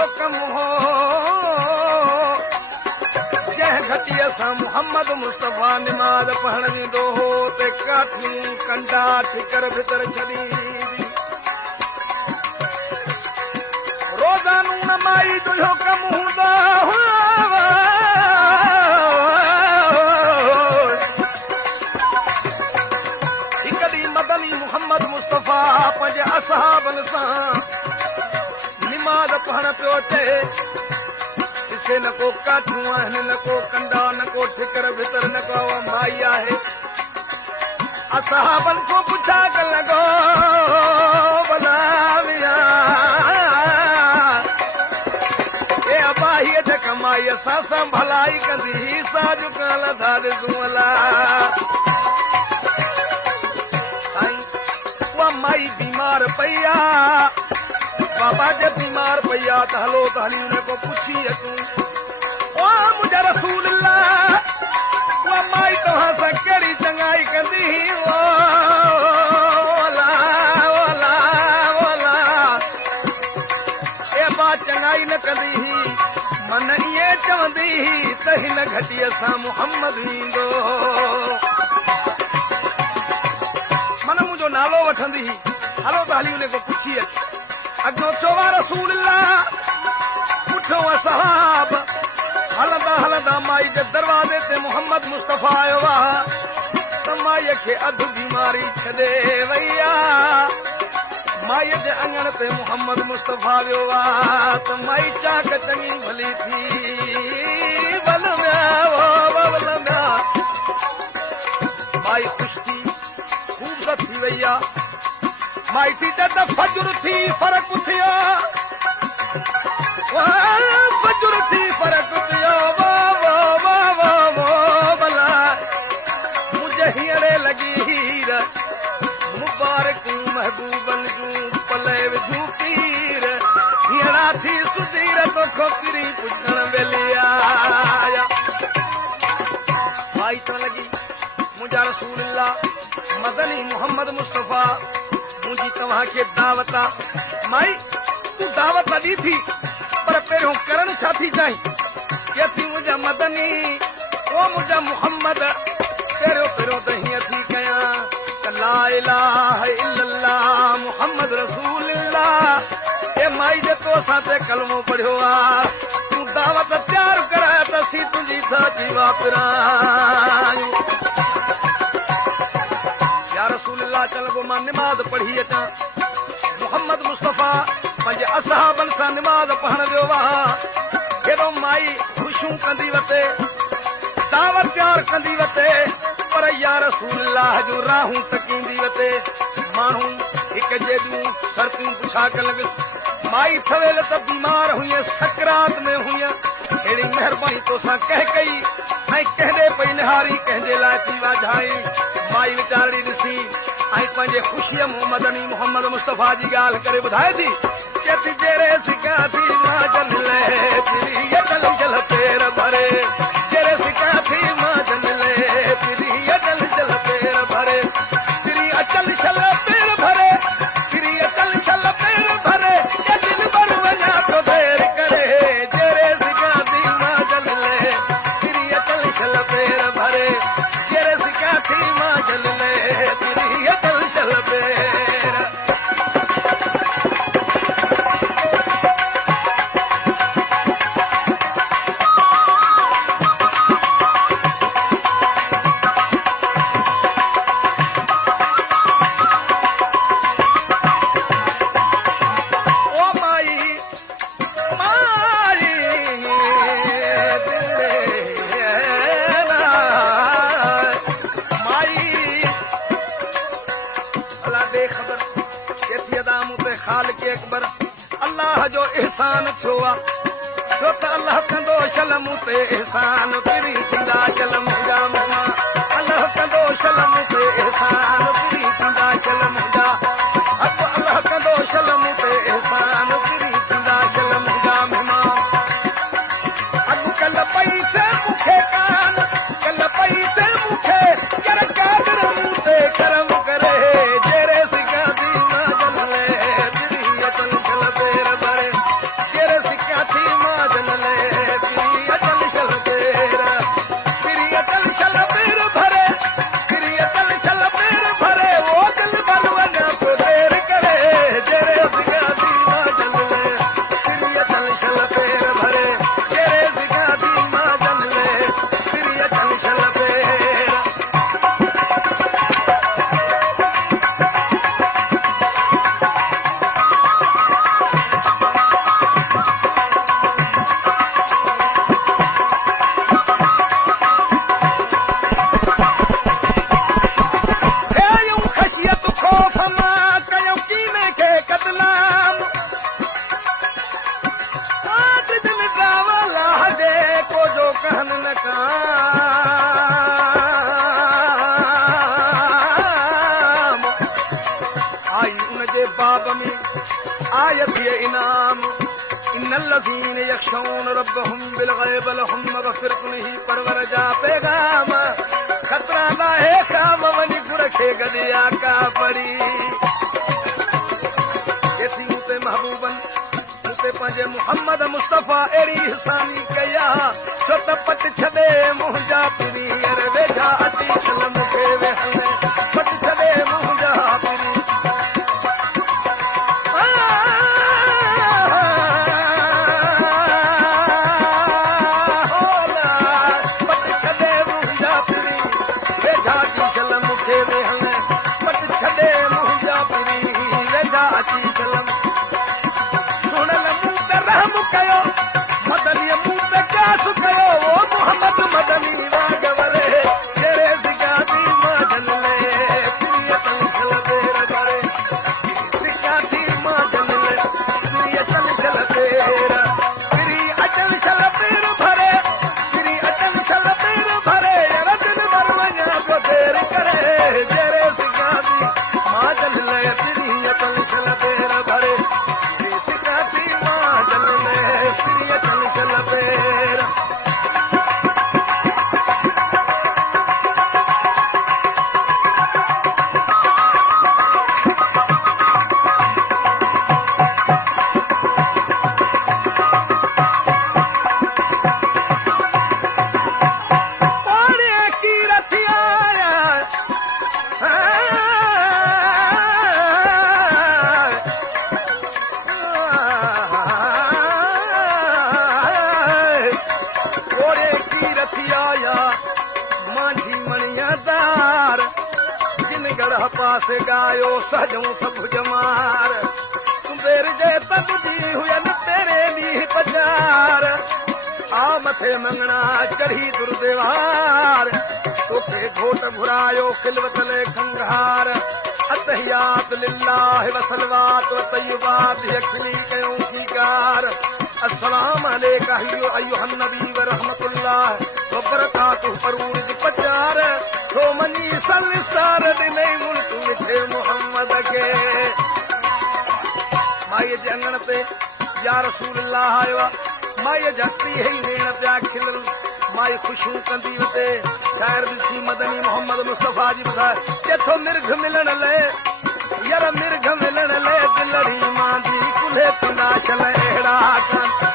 जो कम हो जंहिं घटीअ सां मोहम्मद मुस्तफ़ा निमाज़ पढ़ण ॾींदो हो ते काठियूं कंडा ठिकर भितर छॾी रोज़ानू नमाई तुंहिंजो कम हूंदो हिकु ॾींहुं मदनी मोहम्मद मुस्तफ़ा पंहिंजे असहाबनि सां निमाज़ पढ़ण पियो अचे ॾिसे न को काठियूं आहिनि न को कंडा न को ठिकर भितर न को माई आहे असहाबनि खां पुछा करण लॻो ए अबा हीअ त कमाई असां सां भलाई कंदी साजु काल धार जुमला उहा माई बीमार पई आहे बाबा जे बीमार पई आहे त हलो त हली उन को पुछी अचूं ओ मुंहिंजा रसूल उहा माई तव्हां सां कहिड़ी चङाई कंदी ए बा चङाई न कंदी मन ईअं चवंदी त हिन घटीअ सां मोहम्मद ईंदो मन मुंहिंजो नालो वठंदी हलो त हली उन को पुछी अच अॻो चोवा रसूल पुठो असहाब हलंदा हलंदा माई जे दरवाज़े ते मोहम्मद मुस्तफ़ा आयो आहे त माईअ खे अधु बीमारी छॾे वई आहे माईअ जे अङण ते मोहम्मद मुस्तफ़ा वियो आहे त माई चाक चङी भली थी माई ख़ुशि थी ख़ूब थी वई आहे माई थी त फजुर थी फ़र्क़ु थियो फजुर थी फ़र्क़ु थियो मुंहिंजे हींअर लॻी हीर मुबारकूं महबूबनि जूं पले विझूं पीर हींअरा थी सुधीर तोखो किरी पुछण वेली आया माई त लॻी मुंहिंजा रसूल मदनी मोहम्मद मुस्तफ़ा मुंहिंजी तव्हांखे दावत आहे माई तूं दावत ॾी थी पर पहिरियों करण छा थी चाहीं के थी मुंहिंजा मदनी ओ मुंहिंजा मोहम्मद पहिरियों त हीअं थी कयां त ला इलाहा इल्लल्लाह मुहम्मद रसूलुल्लाह ए माई जे तो सां ते कलमो पढ़ियो आहे तूं दावत तयारु कराए त असीं तुंहिंजी साची वापरायूं चल गो मां निमाज़ पढ़ी अचां मोहम्मद मुस्तफ़ा पंहिंजे असहाबनि सां निमाज़ पढ़ण वियो आहे हेॾो माई ख़ुशियूं कंदी वते दावत तयारु कंदी वते पर या रसूलल्लाह जूं राहूं तकींदी वते माण्हू हिक जे ॿियूं शर्तूं पुछा करण लॻियुसि माई ठवेल त बीमार हुई सकरात में हुई अहिड़ी महिरबानी तोसां कह कई ऐं कंहिंजे पई निहारी कंहिंजे लाइ थी वाझाई माई वीचारी ॾिसी ऐं पंहिंजे ख़ुशीअ मदनी मोहम्मद मुस्तफ़ा जी ॻाल्हि करे ॿुधाए थी चेती जहिड़े सिका थी मां जल जल पेर भरे जहिड़े सिका थी मां जल जल पेर भरे तिरी अचल छल पेर भरे तिरी अचल छल पेर भरे दिल भर वञा तो देर करे जहिड़े सिका थी मां जल तिरी अचल छल पेर भरे जहिड़े सिका थी मां जल तिरी अचल छल पेर अल्लाह जो एहसान छो आहे छो त अल्लाह कंदो शलम ते एहसान पिरी थींदा जलम जा मुआ अल्लाह कंदो शलम ते एहसान पिरी थींदा जलम जा अल्लाह कंदो शलम ते एहसान पिरी थींदा जलम जा मुआ अॻु कल पई थे मूंखे कान कल पई थे मूंखे कर कादर मूं ते करम करे जहिड़े सिका दी मां जल तिरी अचल छल पेर भरे जहिड़े सिका कहन न काम आई उनजे बाब में आयत ये इनाम इन्नल्लज़ीन यख्शौन रब्बहुम बिलग़ैब लहुम मग़फ़िरतुन ही परवर जा पैगाम खतरा लाहे काम वनी गुरखे गदिया का परी केसी मुते महबूबन मुते पंजे मोहम्मद मुस्तफा एड़ी हसानी कया छो त पट छदे मुंहिंजा पिरी अरे वेठा अची चल मूंखे वेहले पट छदे मुंहिंजा पिरी पासे गायो सजो सब जमार तुंबेर जे तब दी हुयन तेरे ली पचार आ मथे मंगना चढ़ी दुर्देवार तोखे घोट घुरायो खिलवतले खंगार अतहियात लिल्लाह व सलवात व तय्यबात यखली कयो कीकार अस्सलाम अलैका अय्युहन नबी व रहमतुल्लाह व बरकातुहु परऊरिद पचार सो मनी संसार दिने मुल्क मिठे मोहम्मद के माईअ जे अंगण ते या रसूल अल्लाह आयो माईअ जा टीह ई नेण पिया खिलल माई ख़ुशियूं कंदी वते शाइर ॾिसी मदनी मोहम्मद मुस्तफ़ा जी ॿुधाए केथो मिर्घ मिलण ले यार मिर्घ मिलण ले दिलड़ी मांदी कुल्हे पिना छल अहिड़ा कान